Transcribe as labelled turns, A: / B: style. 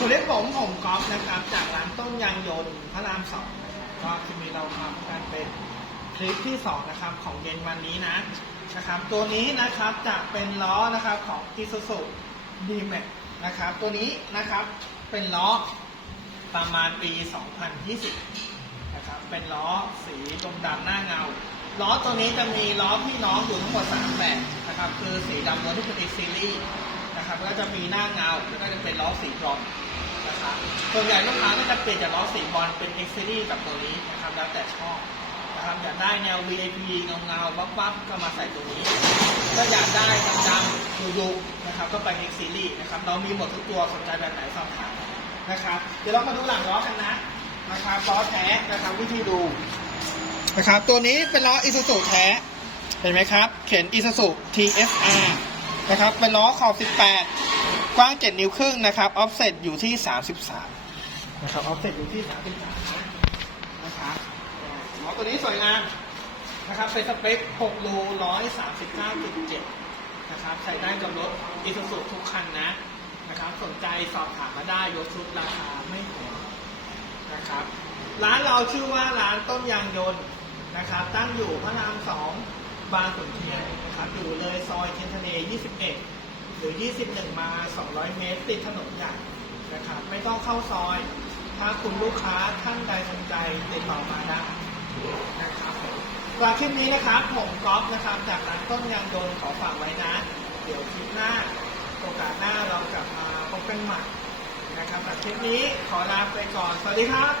A: ส่วนเล็กผมผมกอล์ฟนะครับจากร้านต้นยางยนต์พระรามสองนะครับก็จะมีเราทำกันเป็นคลิปที่สองนะครับของเย็นวันนี้นะนะครับตัวนี้นะครับจะเป็นล้อนะครับของ Isuzu D-Max นะครับตัวนี้นะครับเป็นล้อประมาณปี 2020นะครับเป็นล้อสีดำดำหน้าเงา ล้อตัวนี้จะมีล้อพี่น้องอยู่ทั้งหมด3แบบนะครับคือสีดำล้วนที่เป็น X Series นะครับก็จะมีหน้าเงาแล้วก็จะเป็นล้อสีบรอนนะครับส่วนใหญ่ลูกค้าก็จะเปลี่ยนจากล้อสีบอนซ์เป็น X Series แบบตัวนี้นะครับแล้วแต่ชอบนะครับอยากได้แนว VIP เงาเงาๆวับก็มาใส่ตัวนี้ถ้าอยากได้ดำๆดุๆนะครับก็ไป X Series นะครับเรามีหมดทุกตัวสนใจแบบไหนสอบถามนะครับเดี๋ยวเรามาดูหลังล้อกันนะนะครับล้อแท้นะครับวิธีดูนะครับตัวนี้เป็นล้อ Isuzu แท้เห็นไหมครับ เขียน Isuzu TSR นะครับ เป็นล้อขอบ 18 กว้าง 7 นิ้วครึ่งนะครับ offset อยู่ที่ 33 นะครับ offset อยู่ที่ 33นะนะครับล้อตัวนี้สวยงามนะครับเป็นสเปค 6 รู 139.7 นะครับ ใช้ได้กับรถ Isuzu ทุกคันนะ นะครับ สนใจสอบถามมาได้ยกชุดราคาไม่แพงนะครับ ร้านเราชื่อว่าร้านต้นยางยนต์นะครับ ตั้งอยู่พระรามสอง บางขุนเทียนนะครับอยู่เลยซอยเทียนทะเล 21 หรือ 21 มา 200 เมตร ติดถนนใหญ่นะครับ ไม่ต้องเข้าซอย ถ้าคุณลูกค้าท่านใดสนใจติดต่อมาได้นะครับสำหรับคลิปนี้นะครับ ผมก๊อฟนะครับ จากร้านต้นยางยนขอฝากไว้นะ เดี๋ยวคลิปหน้า โอกาสหน้าเรากลับมาพบกันใหม่นะครับแต่คลิปนี้ขอลาไปก่อน สวัสดีครับ